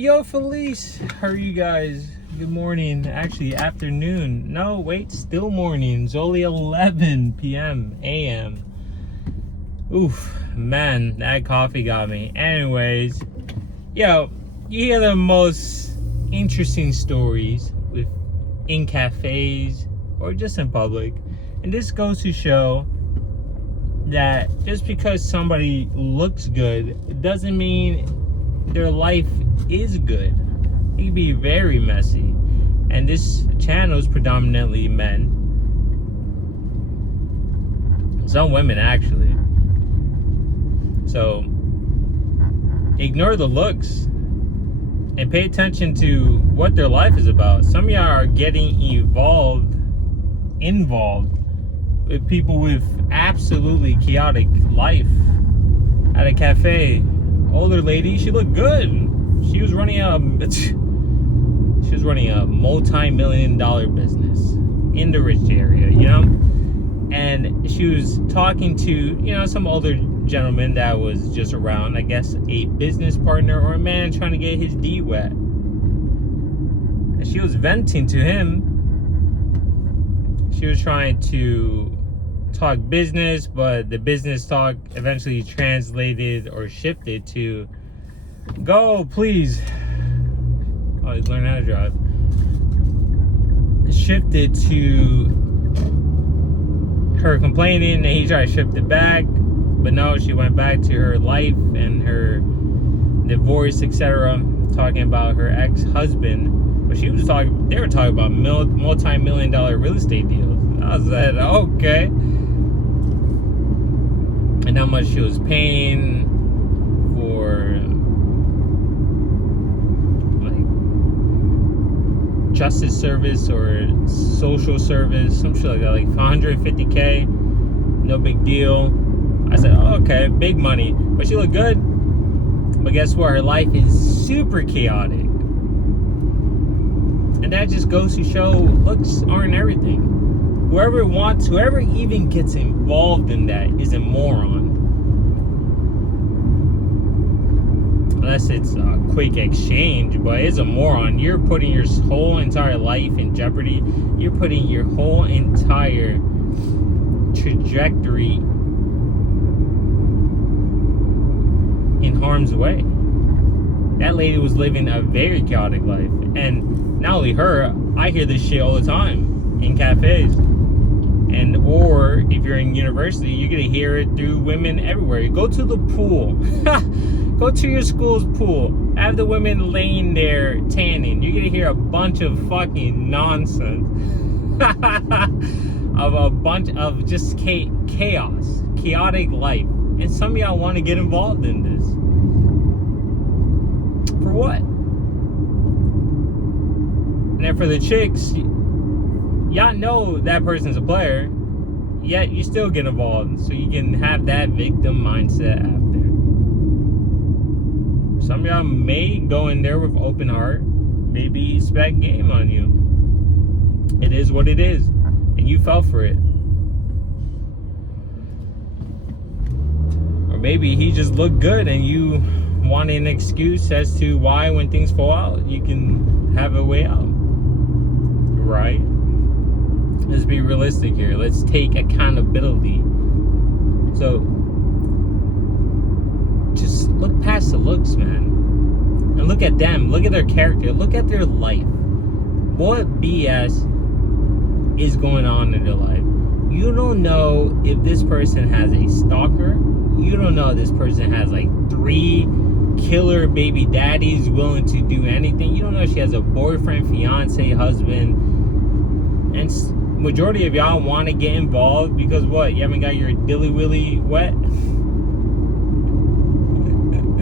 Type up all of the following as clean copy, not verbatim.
Yo, Felice. How are you guys? Good morning. Actually, afternoon. No, wait, still morning. It's only 11 p.m. a.m. Oof, man, that coffee got me. Anyways, yo, you hear the most interesting stories in cafes or just in public. And this goes to show that just because somebody looks good, it doesn't mean their life is good. It can be very messy. And this channel is predominantly men. Some women, actually. So, ignore the looks and pay attention to what their life is about. Some of y'all are getting involved with people with absolutely chaotic life. At a cafe, older lady, she looked good. She was running a multi-million-dollar business in the rich area, you know? And she was talking to, you know, some older gentleman that was just around, I guess a business partner or a man trying to get his D wet. And she was venting to him. She was trying to talk business, but the business talk eventually translated or shifted to, go, please. Oh, he's learning how to drive. Shifted to her complaining, and he tried to shift it back. But no, she went back to her life and her divorce, etc. Talking about her ex-husband. But they were talking about multi-million-dollar real estate deals. I said, okay. And how much she was paying for like justice service or social service, some shit like that, like $150K, no big deal. I said, oh, okay, big money, but she looked good. But guess what? Her life is super chaotic, and that just goes to show looks aren't everything. Whoever even gets involved in that is a moron. Unless it's a quick exchange, but it's a moron. You're putting your whole entire life in jeopardy. You're putting your whole entire trajectory in harm's way. That lady was living a very chaotic life. And not only her, I hear this shit all the time in cafes. Or if you're in university, you're gonna hear it through women everywhere. You go to the pool. Go to your school's pool. Have the women laying there tanning. You're gonna hear a bunch of fucking nonsense. Of a bunch of just chaos. Chaotic life. And some of y'all want to get involved in this. For what? And then for the chicks, y'all know that person's a player, yet you still get involved, so you can have that victim mindset after. Some of y'all may go in there with open heart, maybe spec game on you. It is what it is, and you fell for it. Or maybe he just looked good and you wanted an excuse as to why when things fall out, you can have a way out. Right? Let's be realistic here. Let's take accountability. So, just look past the looks, man. And look at them. Look at their character. Look at their life. What BS is going on in their life? You don't know if this person has a stalker. You don't know if this person has like 3 killer baby daddies willing to do anything. You don't know if she has a boyfriend, fiance, husband. And majority of y'all want to get involved because what? You haven't got your dilly willy wet?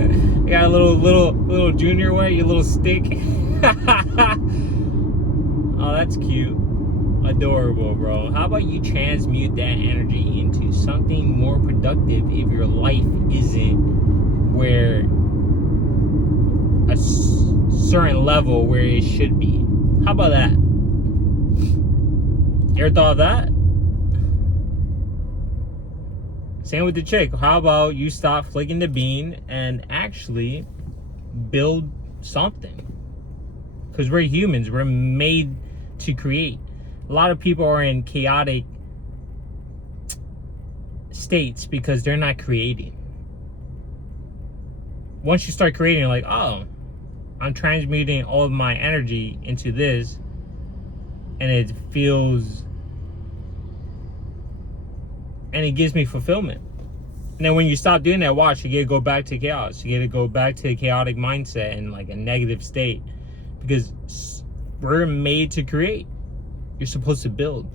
You got a little junior wet, your little stick? Oh, that's cute. Adorable, bro. How about you transmute that energy into something more productive if your life isn't where a certain level where it should be? How about that? You ever thought of that? Same with the chick. How about you stop flicking the bean and actually build something. Because we're humans. We're made to create. A lot of people are in chaotic states because they're not creating. Once you start creating, you're like, oh, I'm transmuting all of my energy into this, and it feels, and it gives me fulfillment. And then when you stop doing that, watch, you get to go back to chaos. You get to go back to a chaotic mindset and like a negative state, because we're made to create. You're supposed to build.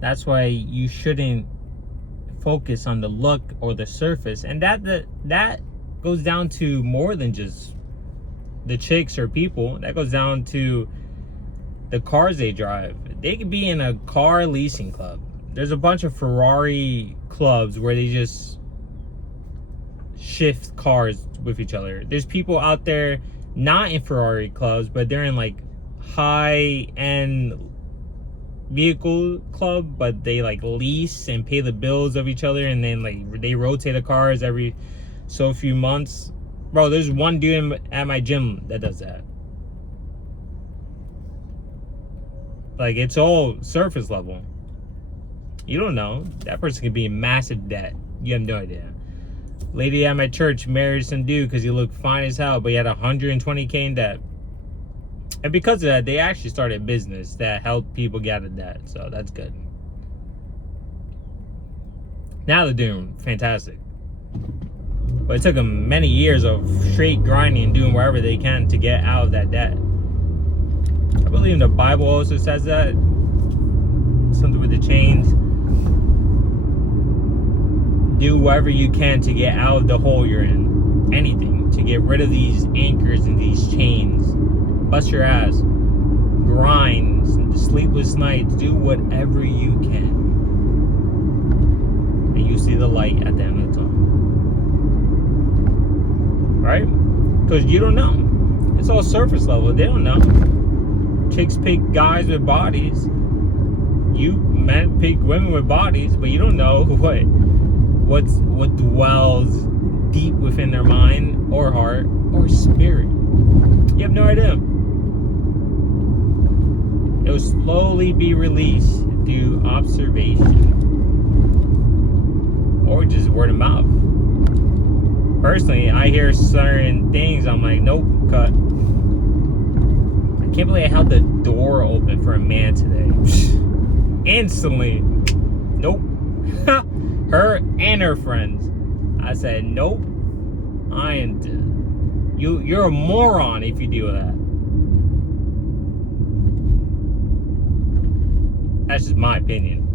That's why you shouldn't focus on the look or the surface. And that goes down to more than just the chicks or people. That goes down to the cars they drive. They could be in a car leasing club. There's a bunch of Ferrari clubs where they just shift cars with each other. There's people out there not in Ferrari clubs, but they're in like high-end vehicle club, but they like lease and pay the bills of each other, and then like they rotate the cars every so few months. Bro, there's one dude at my gym that does that. Like, it's all surface level. You don't know. That person could be in massive debt. You have no idea. Lady at my church married some dude because he looked fine as hell, but he had 120K in debt. And because of that, they actually started a business that helped people get out of debt. So that's good. Now they're doing fantastic. But it took them many years of straight grinding and doing whatever they can to get out of that debt. I believe the Bible also says that. Something with the chains. Do whatever you can to get out of the hole you're in. Anything. To get rid of these anchors and these chains. Bust your ass. Grind. Sleepless nights. Do whatever you can. And you see the light at the end of the tunnel. Right? Because you don't know. It's all surface level. They don't know. Chicks pick guys with bodies. You men pick women with bodies, but you don't know what dwells deep within their mind or heart or spirit. You have no idea. It will slowly be released through observation or just word of mouth. Personally, I hear certain things, I'm like, nope, cut. I can't believe I held the door open for a man today. Instantly. Nope. Her and her friends. I said, nope. I am. You're a moron if you do that. That's just my opinion.